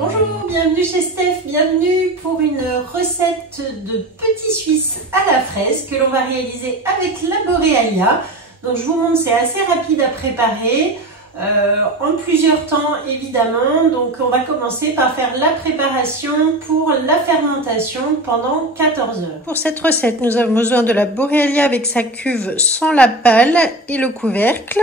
Bonjour, bienvenue chez Steph, bienvenue pour une recette de petits Suisses à la fraise que l'on va réaliser avec la Borealia. Donc je vous montre, c'est assez rapide à préparer, en plusieurs temps évidemment. Donc on va commencer par faire la préparation pour la fermentation pendant 14 heures. Pour cette recette, nous avons besoin de la Borealia avec sa cuve sans la pâle et le couvercle.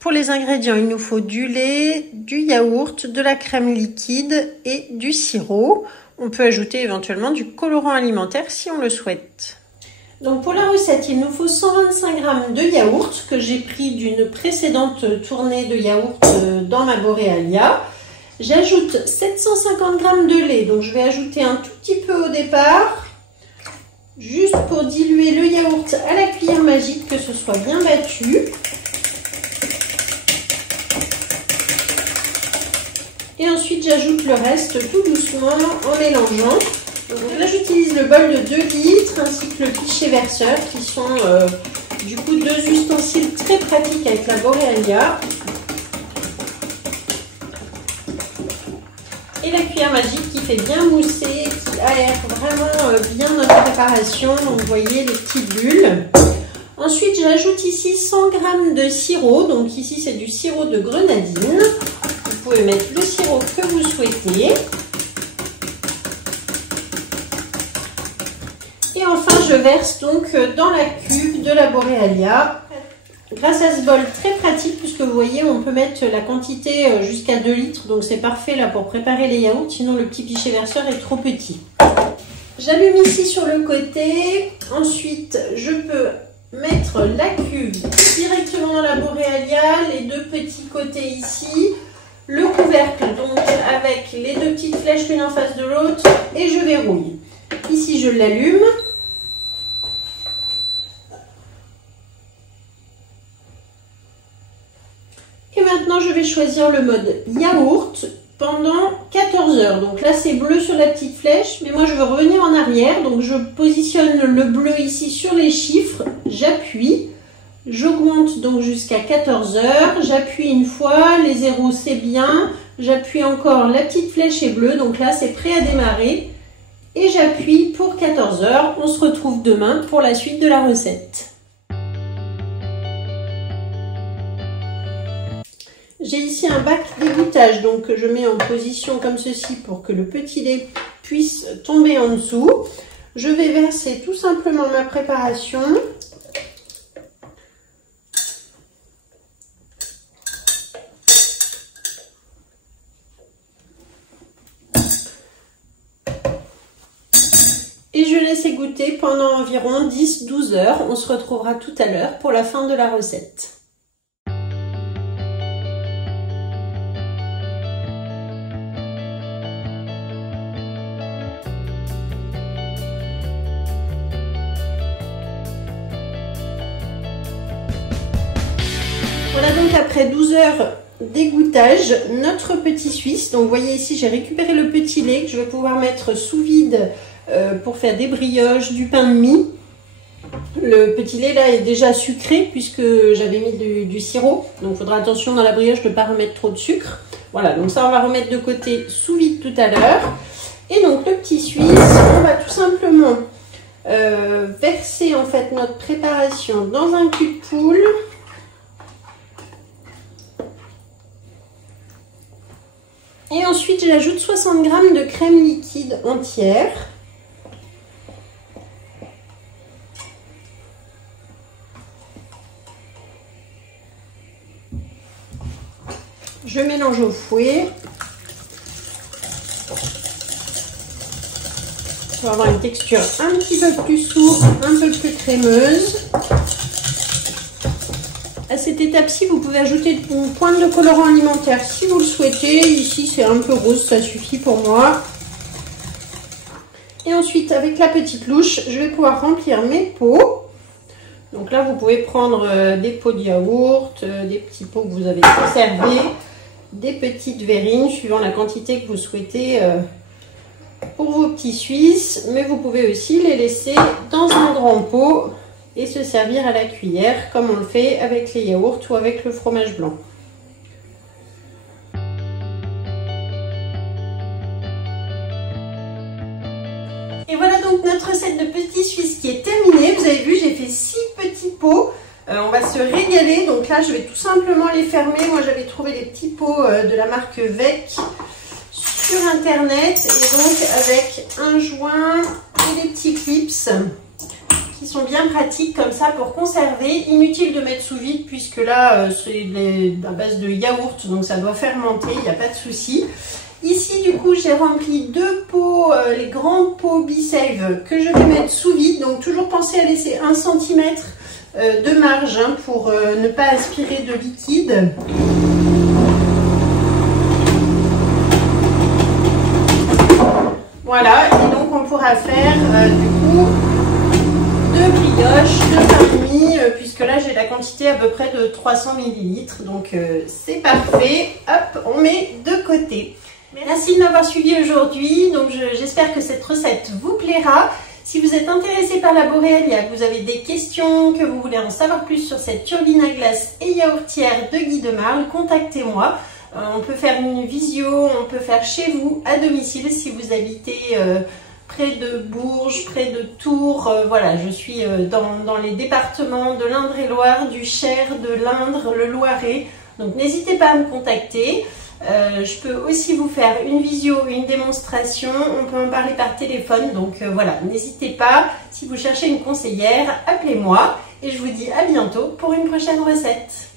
Pour les ingrédients, il nous faut du lait, du yaourt, de la crème liquide et du sirop. On peut ajouter éventuellement du colorant alimentaire si on le souhaite. Donc pour la recette, il nous faut 125 g de yaourt que j'ai pris d'une précédente tournée de yaourt dans ma Borealia. J'ajoute 750 g de lait, donc je vais ajouter un tout petit peu au départ, juste pour diluer le yaourt à la cuillère magique, que ce soit bien battu. Et ensuite, j'ajoute le reste tout doucement en mélangeant. Donc là, j'utilise le bol de 2 litres ainsi que le pichet verseur qui sont du coup deux ustensiles très pratiques avec la Borealia. Et la cuillère magique qui fait bien mousser, qui aère vraiment bien notre préparation. Donc vous voyez les petites bulles. Ensuite, j'ajoute ici 100 g de sirop. Donc ici, c'est du sirop de grenadine. Vous pouvez mettre le sirop que vous souhaitez. Et enfin, je verse donc dans la cuve de la Borealia. Grâce à ce bol très pratique, puisque vous voyez, on peut mettre la quantité jusqu'à 2 litres. Donc c'est parfait là pour préparer les yaourts, sinon le petit pichet verseur est trop petit. J'allume ici sur le côté. Ensuite, je peux mettre la cuve directement dans la Borealia, les deux petits côtés ici. Le couvercle donc avec les deux petites flèches l'une en face de l'autre et je verrouille. Ici je l'allume. Et maintenant je vais choisir le mode yaourt pendant 14 heures. Donc là c'est bleu sur la petite flèche, mais moi je veux revenir en arrière. Donc je positionne le bleu ici sur les chiffres, j'appuie. J'augmente donc jusqu'à 14 heures, j'appuie une fois, les zéros c'est bien, j'appuie encore, la petite flèche est bleue, donc là c'est prêt à démarrer. Et j'appuie pour 14 heures, on se retrouve demain pour la suite de la recette. J'ai ici un bac d'égouttage, donc je mets en position comme ceci pour que le petit lait puisse tomber en dessous. Je vais verser tout simplement ma préparation. Et je laisse égoutter pendant environ 10-12 heures. On se retrouvera tout à l'heure pour la fin de la recette. Voilà donc après 12 heures d'égouttage, notre petit Suisse. Donc vous voyez ici, j'ai récupéré le petit lait que je vais pouvoir mettre sous vide pour faire des brioches, du pain de mie. Le petit lait là est déjà sucré puisque j'avais mis du sirop. Donc il faudra attention dans la brioche de ne pas remettre trop de sucre. Voilà, donc ça on va remettre de côté sous vide tout à l'heure. Et donc le petit Suisse, on va tout simplement verser en fait notre préparation dans un cul de poule. Et ensuite j'ajoute 60 g de crème liquide entière. Je mélange au fouet. Pour avoir une texture un petit peu plus souple, un peu plus crémeuse. À cette étape-ci, vous pouvez ajouter une pointe de colorant alimentaire si vous le souhaitez. Ici, c'est un peu rose, ça suffit pour moi. Et ensuite, avec la petite louche, je vais pouvoir remplir mes pots. Donc là, vous pouvez prendre des pots de yaourt, des petits pots que vous avez conservés, des petites verrines, suivant la quantité que vous souhaitez pour vos petits Suisses. Mais vous pouvez aussi les laisser dans un grand pot et se servir à la cuillère, comme on le fait avec les yaourts ou avec le fromage blanc. donc notre recette de petits Suisses qui est terminée. Vous avez vu, j'ai fait 6 petits pots. On va se régaler. Donc là, je vais tout simplement les fermer. Moi, j'avais trouvé les petits pots de la marque Vec sur internet. Et donc avec un joint et des petits clips qui sont bien pratiques comme ça pour conserver. Inutile de mettre sous vide puisque là, c'est à base de yaourt. Donc ça doit fermenter, il n'y a pas de souci. Ici, du coup, j'ai rempli 2 pots, les grands pots B-Save que je vais mettre sous vide. Donc, toujours penser à laisser 1 cm de marge hein, pour ne pas aspirer de liquide. Voilà, et donc on pourra faire du coup 2 brioches, 2 pains de mie, puisque là j'ai la quantité à peu près de 300 ml. Donc c'est parfait. Hop, on met de côté. Merci de m'avoir suivi aujourd'hui. Donc j'espère que cette recette vous plaira. Si vous êtes intéressé par la Borealia, que vous avez des questions, que vous voulez en savoir plus sur cette turbine à glace et yaourtière de Guy de Marle, contactez-moi. On peut faire une visio, on peut faire chez vous à domicile si vous habitez près de Bourges, près de Tours. Voilà, je suis dans les départements de l'Indre-et-Loire, du Cher, de l'Indre, le Loiret. Donc n'hésitez pas à me contacter. Je peux aussi vous faire une visio, une démonstration, on peut en parler par téléphone, donc voilà, n'hésitez pas, si vous cherchez une conseillère, appelez-moi et je vous dis à bientôt pour une prochaine recette.